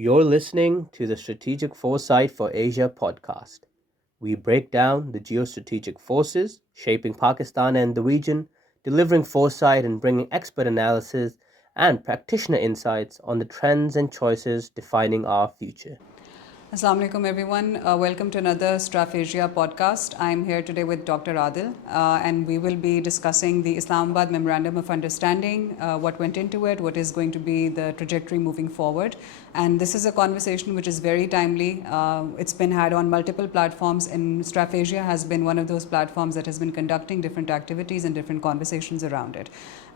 You're listening to the Strategic Foresight for Asia podcast. We break down the geostrategic forces shaping Pakistan and the region, delivering foresight and bringing expert analysis and practitioner insights on the trends and choices defining our future. Assalamu alaikum everyone. Welcome to another Straphasia podcast. I'm here today with Dr. Adil and we will be discussing the Islamabad Memorandum of Understanding, what went into it, what is going to be the trajectory moving forward. And this is a conversation which is very timely. It's been had on multiple platforms, and Straphasia has been one of those platforms that has been conducting different activities and different conversations around it.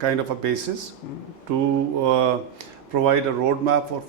kind of a basis to provide a roadmap for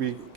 we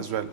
as well.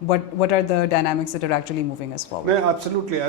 what are the dynamics that are actually moving us forward? Yeah, absolutely. I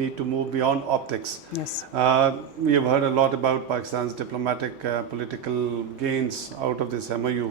need to move beyond optics. Yes. We have heard a lot about Pakistan's diplomatic political gains out of this MOU.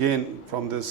gain from this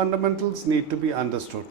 fundamentals need to be understood.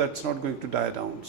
that's not going to die down.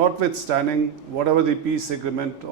notwithstanding whatever the peace agreement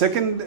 Second,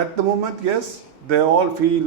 at the moment, yes, they all feel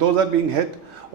those are being hit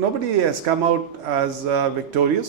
nobody has come out as victorious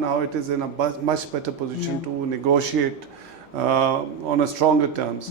now it is in a much better position to negotiate on a stronger terms.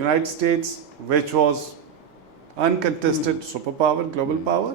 United States which was uncontested super power, global power,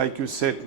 like you said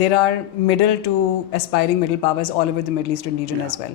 there are middle to aspiring middle powers all over the Middle Eastern region as well.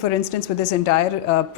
for instance with this entire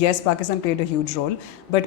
yes Pakistan played a huge role, but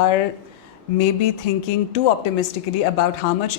are maybe thinking too optimistically about how much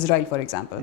Israel for example.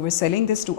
overselling this to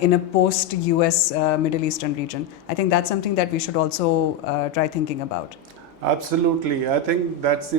in a post-US Middle Eastern region? I think that's something that we should also try thinking about. Absolutely, I think that's the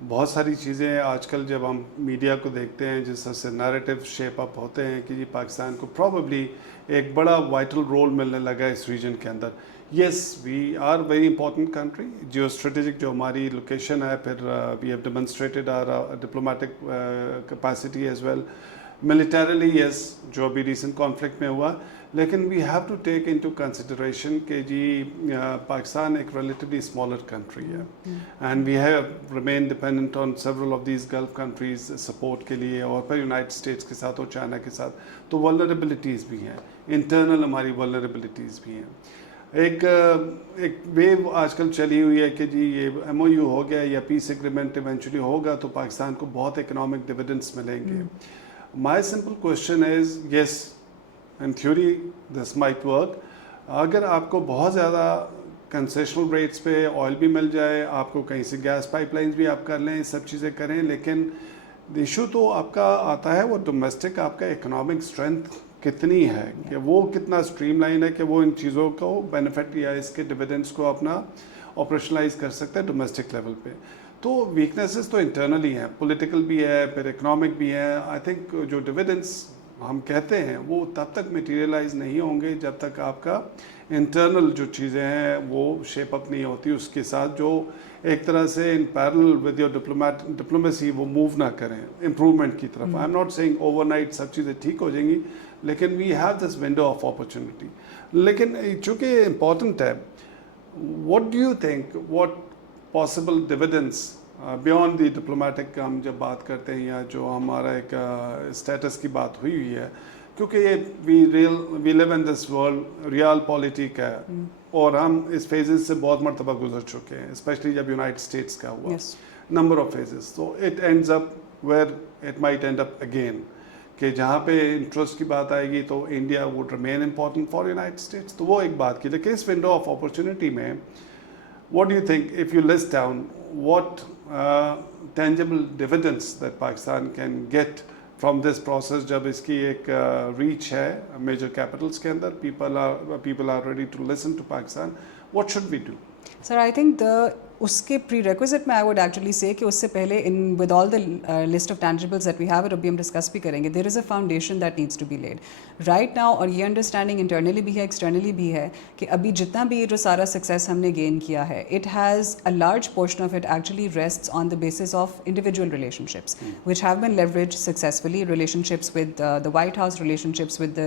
بہت ساری چیزیں آج کل جب ہم media کو دیکھتے ہیں جس طرح سے نیریٹو شیپ اپ ہوتے ہیں کہ جی پاکستان کو پروبیبلی ایک بڑا وائٹل رول ملنے لگا ہے اس ریجن کے اندر. Yes we are very important country, geostrategic جو ہماری لوکیشن ہے, پھر we have demonstrated our diplomatic capacity as well, militarily yes جو ابھی ریسنٹ کانفلکٹ میں ہوا, لیکن we have to take into consideration کہ جی پاکستان ایک ریلیٹیولی اسمالر کنٹری ہے and we have remain dependent on several of these Gulf countries support کے لیے, اور پھر یونائٹڈ اسٹیٹس کے ساتھ اور چائنا کے ساتھ, تو ولنریبلٹیز بھی ہیں, انٹرنل ہماری ولنریبلٹیز بھی ہیں. ایک ویو آج کل چلی ہوئی ہے کہ جی یہ ایم او یو ہو گیا یا پیس ایگریمنٹ ایونچولی ہوگا تو پاکستان کو بہت اکنامک ڈویڈنڈس ملیں گے. My simple question is yes in theory this might work, اگر آپ کو بہت زیادہ کنسیشنل ریٹس پہ آئل بھی مل جائے, آپ کو کہیں سے گیس پائپ لائنز بھی آپ کر لیں, سب چیزیں کریں, لیکن ایشو تو آپ کا آتا ہے وہ ڈومیسٹک آپ کا اکنامک اسٹرینتھ کتنی ہے, کہ وہ کتنا اسٹریم لائن ہے کہ وہ ان چیزوں کو بینیفٹ یا اس کے ڈویڈنڈس کو اپنا آپریشنلائز کر سکتا ہے ڈومیسٹک لیول پہ. تو ویکنیسز تو انٹرنلی ہیں, پولیٹیکل بھی ہے, پھر اکنامک بھی ہے. آئی تھنک جو ڈویڈنڈس ہم کہتے ہیں وہ تب تک میٹیریلائز نہیں ہوں گے جب تک آپ کا انٹرنل جو چیزیں ہیں وہ شیپ اپ نہیں ہوتی, اس کے ساتھ جو ایک طرح سے in parallel with your diplomacy وہ موو نہ کریں امپروومنٹ کی طرف. I'm not seeing overnight سب چیزیں ٹھیک ہو جائیں گی, لیکن we have this window of opportunity. لیکن چونکہ امپورٹنٹ ہے, what do you think what possible dividends beyond the diplomatic, ہم جب بات کرتے ہیں یا جو ہمارا ایک اسٹیٹس کی بات ہوئی ہے, کیونکہ یہ وی لیو ان دس ورلڈ ریال پالیٹک ہے اور ہم اس فیزز سے بہت مرتبہ گزر چکے ہیں, اسپیشلی جب یونائٹڈ اسٹیٹس کا ہوا نمبر آف فیزز. تو it ends up where it might and up again, کہ جہاں پہ انٹرسٹ کی بات آئے گی تو India would remain important for United States, تو وہ ایک بات کی. لیکن اس ونڈو آف اپرچونیٹی میں what do you think, if you list down what tangible dividends that Pakistan can get from this process, جب اس کی ایک reach ہے major capitals کے اندر, people are ready to listen to Pakistan, what should we do? Sir, I think اس کے پری requisite میں I would actually سے کہ اس سے پہلے in with all the list of tangibles that we have, اور ابھی ہم ڈسکس بھی کریں گے, there is a foundation that needs to be laid right now. اور یہ انڈرسٹینڈنگ انٹرنلی بھی ہے ایکسٹرنلی بھی ہے کہ ابھی جتنا بھی یہ جو سارا سکسیس ہم نے گین کیا ہے, it has a large portion of it actually rests on the basis of individual relationships which have been leverage successfully, relationships with the White House, relationships with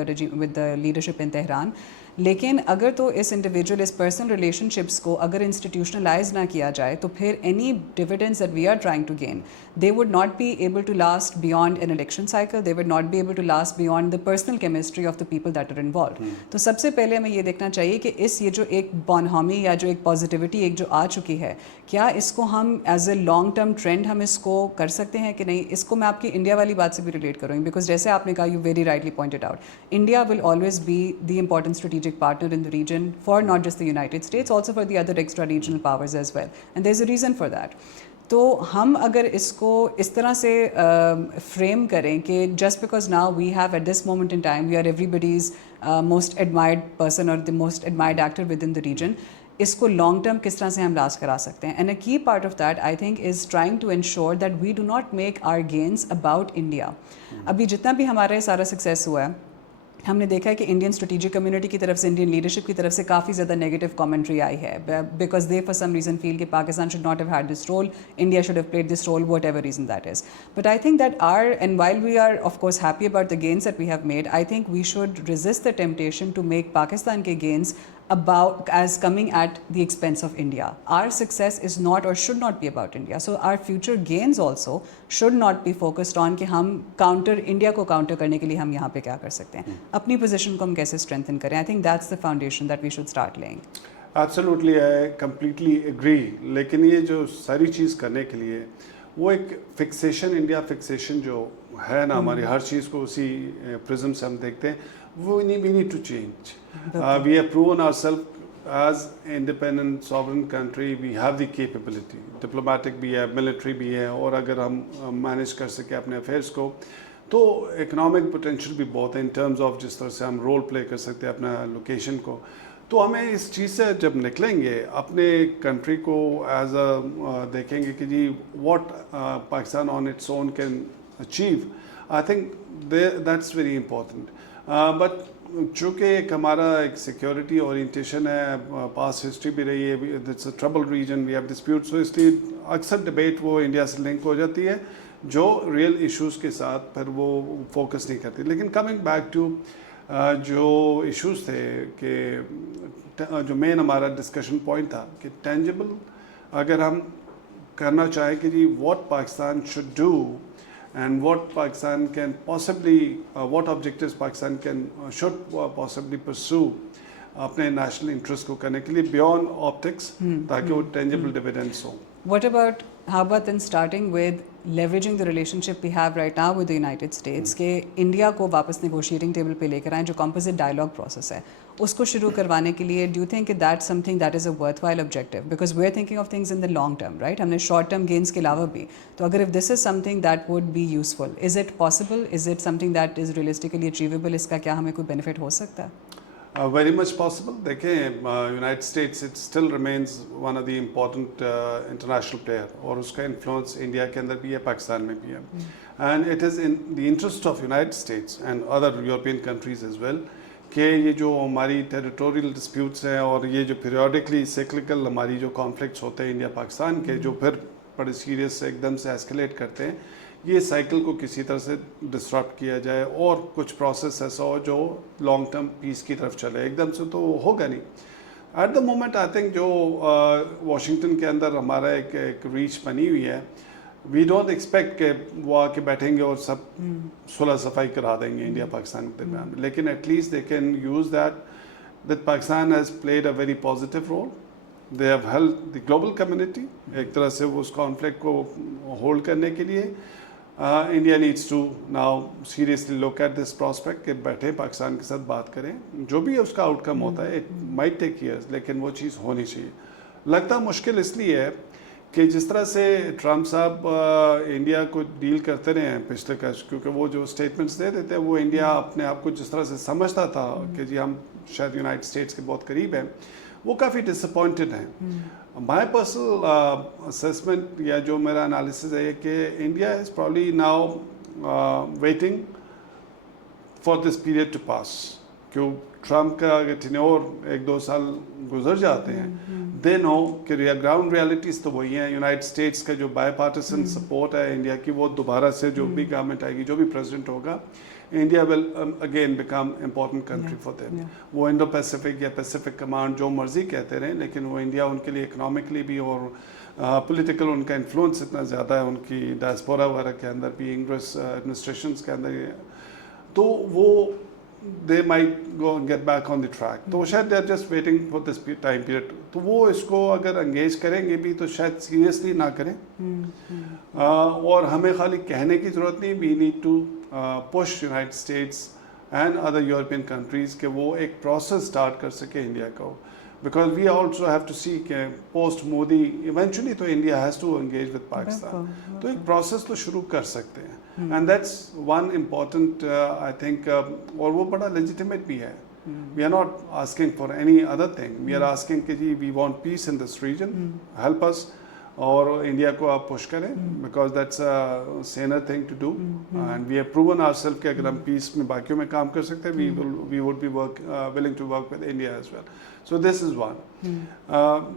the leadership in Tehran. لیکن اگر تو اس individual اس personal relationships کو اگر institutionalise نہ کیا جائے تو پھر any dividends that we are trying to gain they would not be able to last beyond an election cycle, they would not be able to last beyond the personal chemistry of the people that are involved. تو سب سے پہلے ہمیں یہ دیکھنا چاہیے کہ یہ جو ایک بونہومی یا جو ایک پازیٹیوٹی ایک جو آ چکی ہے, کیا اس کو ہم as a long term trend ہم اس کو کر سکتے ہیں کہ نہیں. اس کو میں آپ کی انڈیا والی بات سے بھی ریلیٹ کروں گی, بیکاز جیسے آپ نے کہا, you very rightly pointed out, India will always be the important strategic partner in the region for not just the United States, also for the other extra regional powers as well, and there's a reason for that. تو ہم اگر اس کو اس طرح سے frame کریں کہ just because now we have at this moment in time we are everybody's most admired person اور the most admired actor within the region, اس کو لانگ ٹرم کس طرح سے ہم لاسٹ کرا سکتے ہیں. And a key part of that I think is trying to ensure that we do not make our gains about India. ابھی جتنا بھی ہمارا سارا سکسیس ہوا ہے, ہم نے دیکھا ہے کہ انڈین اسٹریٹجک کمیونٹی کی طرف سے, انڈین لیڈرشپ کی طرف سے کافی زیادہ نیگیٹو کامنٹری آئی ہے, because they for some reason feel کہ Pakistan should not have had this role, India should have played this role, whatever reason that is. But I think that and while we are of course happy about the gains that we have made, I think we should resist the temptation to make Pakistan کے gains about as coming at the expense of India. Our success is not or should not be about India. So our future gains also should not be focused on کہ ہم India کو counter کرنے کے لیے ہم یہاں پہ کیا کر سکتے ہیں, اپنی پوزیشن کو ہم کیسے strengthen کریں. I think that's the foundation that we should start laying. Absolutely, I completely agree. لیکن یہ جو ساری چیز کرنے کے لیے وہ ایک فکسیشن, انڈیا فکسیشن جو ہے نا ہماری, ہر چیز کو اسی پرزم سے ہم دیکھتے ہیں, we need to change. We have proven ourselves as independent sovereign country, we have the capability, diplomatic بھی ہے, military بھی ہے, اور اگر ہم manage کر سکے اپنے افیئرس کو تو اکنامک پوٹینشیل بھی بہت ہے ان ٹرمز آف جس طرح سے ہم رول پلے کر سکتے ہیں اپنا لوکیشن کو. تو ہمیں اس چیز سے جب نکلیں گے اپنے کنٹری کو ایز اے دیکھیں گے کہ جی what Pakistan on its own can achieve. I think that's very important. But چونکہ ایک ہمارا ایک سیکورٹی اورینٹیشن ہے, پاس ہسٹری بھی رہی ہے, it's a trouble region, we have dispute, so اس لیے اکثر ڈبیٹ وہ انڈیا سے لنک ہو جاتی ہے جو ریئل ایشوز کے ساتھ پھر وہ فوکس نہیں کرتی. لیکن کمنگ بیک ٹو جو ایشوز تھے کہ جو مین ہمارا ڈسکشن پوائنٹ تھا کہ ٹینجبل اگر ہم کرنا چاہیں کہ جی what Pakistan should do and what Pakistan can possibly, what objectives Pakistan should possibly pursue اپنے نیشنل انٹرسٹ کو کرنے کے لیے بیونڈ آپٹکس, تاکہ وہ ٹینجبل ڈیویڈنڈس ہوں. How about then starting with leveraging the relationship we have right now with the United States کہ India کو واپس نیگوشیٹنگ ٹیبل پہ لے کر آئیں, جو کمپوزٹ ڈائلاگ پروسیس ہے اس کو شروع کروانے کے لیے do you think that something that is a worthwhile objective, because we are thinking of things in the long term, right, ہم نے شارٹ ٹرم گینس کے علاوہ بھی, تو اگر if this is something that would be useful, is it possible, is it something that is realistically achievable, اس کا کیا ہمیں کوئی بینیفٹ ہو سکتا ہے؟ Very much possible. دیکھیں United States it still remains one of the important international player, اور اس کا انفلوئنس انڈیا کے اندر بھی ہے, پاکستان میں بھی ہے, and it is in the interest of United States and other European countries as well کہ یہ جو ہماری ٹیریٹوریل ڈسپیوٹس ہیں اور یہ جو پیریوڈکلی سیکلیکل ہماری جو کانفلکٹس ہوتے ہیں انڈیا پاکستان کے, جو پھر بڑے سیریس سے ایک دم سے ایسکلیٹ کرتے ہیں, یہ سائیکل کو کسی طرح سے ڈسٹرپٹ کیا جائے اور کچھ پروسیس ایسا ہو جو لانگ ٹرم پیس کی طرف چلے. ایک دم سے تو ہوگا نہیں. At the moment I think جو واشنگٹن کے اندر ہمارا ایک ریچ بنی ہوئی ہے, وی ڈونٹ ایکسپیکٹ کہ وہ آ کے بیٹھیں گے اور سب صلح صفائی کرا دیں گے انڈیا پاکستان کے درمیان, لیکن at least they can use that Pakistan has played a very positive role. They have help the global community ایک طرح سے اس کانفلکٹ کو ہولڈ کرنے کے لیے. India needs to now seriously look at this prospect کہ بیٹھے پاکستان کے ساتھ بات کریں, جو بھی اس کا آؤٹ کم ہوتا ہے اٹ مائٹ ٹیک ایئرز, لیکن وہ چیز ہونی چاہیے. لگتا مشکل اس لیے ہے کہ جس طرح سے ٹرمپ صاحب انڈیا کو ڈیل کرتے رہے ہیں پچھلے کیونکہ وہ جو اسٹیٹمنٹس دے دیتے ہیں وہ انڈیا اپنے آپ کو جس طرح سے سمجھتا تھا کہ جی ہم شاید یونائٹڈ اسٹیٹس کے بہت قریب ہیں, وہ کافی ڈس اپوائنٹڈ ہیں. مائی پرسنل اسیسمنٹ یا جو میرا انالیسز ہے کہ India is probably now waiting for this period to pass. کیوں ٹرمپ کا اگر ٹینیور 1-2 سال گزر جاتے ہیں, دے نو کہ گراؤنڈ ریالٹیز تو وہی ہیں. یونائٹڈ اسٹیٹس کا جو بائی پارٹیسن سپورٹ ہے انڈیا کی, وہ دوبارہ سے جو بھی گورنمنٹ آئے گی, جو بھی پریزیڈنٹ ہوگا, India will again become important country for them. وہ انڈو پیسیفک یا پیسیفک کمانڈ جو مرضی کہتے رہیں, لیکن وہ انڈیا ان کے لیے اکنامکلی بھی اور پولیٹیکل ان کا انفلوئنس اتنا زیادہ ہے ان کی ڈائسپورا وغیرہ کے اندر بھی, انگلش ایڈمنسٹریشنس کے اندر, تو وہ they might go get back on the track. تو شاید they are just waiting for this time period. تو وہ اس کو اگر انگیج کریں گے بھی تو شاید سیریسلی نہ کریں, اور ہمیں خالی کہنے کی ضرورت نہیں, we need to push United States and other European countries کہ وہ ایک process start کر سکے انڈیا کو, because we also have to see کہ post Modi eventually تو India has to engage with Pakistan. تو ایک process تو شروع کر سکتے ہیں, and that's one important I think اور وہ بڑا legitimate بھی ہے. We are not asking for any other thing. We are asking کہ جی we want peace in this region, help us اور انڈیا کو آپ پش کریں, because that's a saner thing to do, and we have proven our self کہ اگر ہم پیس میں باقیوں میں کام کر سکتے ہیں, we would be willing to work with India as well. So this is one.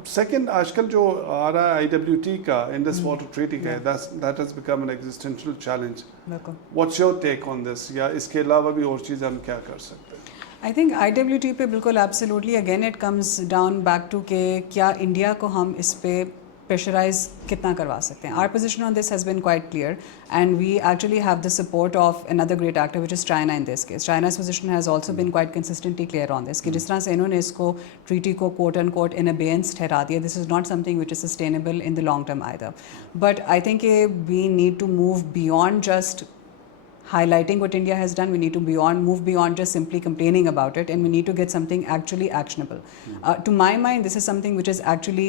Second, آج کل جو آ رہا ہے IWT کا, انڈس واٹر ٹریٹی کا, that has become an existential challenge. What's your take on this, یا اس کے علاوہ بھی اور چیزیں ہم کیا کر سکتے ہیں؟ آئی تھنک IWT پہ بالکل absolutely again it comes down back to کہ کیا انڈیا کو ہم اس پہ پریشرائز کتنا کروا سکتے ہیں. Our position on this has been quite clear, and we actually have the support of another great actor which is China in this case. China's position has also been quite consistently clear on this کہ جس طرح سے انہوں نے اس کو treaty کو quote unquote in abeyance ٹھہرا دیا, this is not something which is sustainable in the long term either. But I think we need to move beyond just highlighting what India has done. We need to move beyond just simply complaining about it, and we need to get something actually actionable. To my mind, this is something which is actually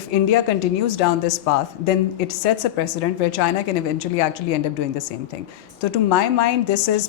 if India continues down this path, then it sets a precedent where China can eventually actually end up doing the same thing. So to my mind, this is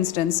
instance,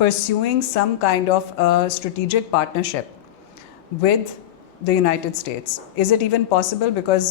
pursuing some kind of a strategic partnership with the United States, is it even possible? Because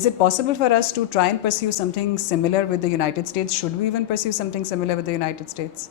Is it possible for us to try and pursue something similar with the United States? Should we even pursue something similar with the United States?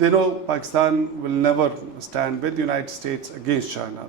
They know Pakistan will never stand with United States against China.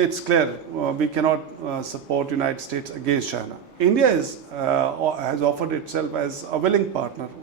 it's clear we cannot support United States against China. India has offered itself as a willing partner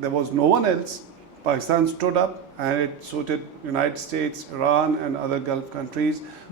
there was no one else. Pakistan stood up and it suited United States, Iran and other Gulf countries.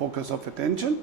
focus of attention.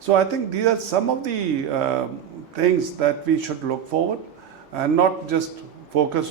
So I think these are some of the things that we should look forward and not just focus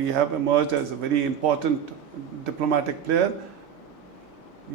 we have emerged as a very important diplomatic player.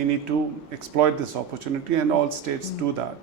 We need to exploit this opportunity and all states do that.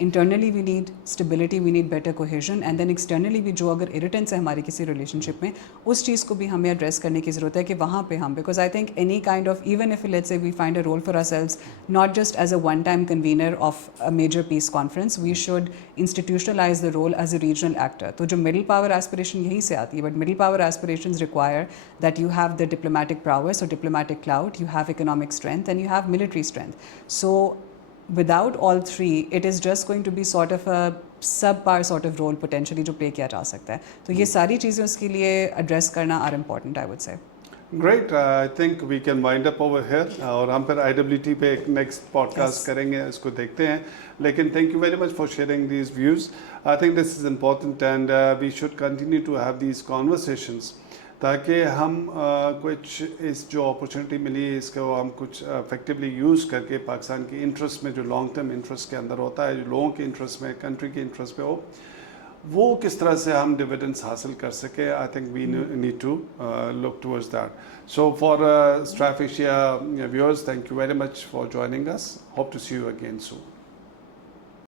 Internally we need stability, we need better cohesion, and then externally بھی جو اگر اریٹنس ہے ہماری کسی relation شپ میں, اس چیز کو بھی ہمیں ایڈریس کرنے کی ضرورت ہے کہ وہاں پہ ہم, because I think any kind of even if let's say we find a role for ourselves not just as a one time convener of a major peace conference, we should institutionalize the role as a regional actor. تو جو middle power aspiration یہیں سے آتی ہے, but middle power aspirations require that you have the diplomatic prowess اور diplomatic clout, you have economic strength and you have military strength. So without all three it is just going to be sort of a subpar sort of role potentially جو play کیا جا سکتا ہے. تو یہ ساری چیزیں اس کے لیے ایڈریس کرنا are important, I would say. Great, I think we can wind up over here اور ہم پھر IWT پہ ایک نیکسٹ پوڈ کاسٹ کریں گے, اس کو دیکھتے ہیں. لیکن thank you very much for sharing these views. I think this is important and we should continue to have these conversations تاکہ ہم کچھ اس جو اپرچونیٹی ملی اس کو ہم کچھ افیکٹولی یوز کر کے پاکستان کی انٹرسٹ میں جو لانگ ٹرم انٹرسٹ کے اندر ہوتا ہے, جو لوگوں کے انٹرسٹ میں, کنٹری کے انٹرسٹ میں ہو, وہ کس طرح سے ہم ڈویڈنڈس حاصل کر سکیں. I think we need to look towards that. So for Strife Asia viewers, thank you very much for joining us. Hope to see you again soan.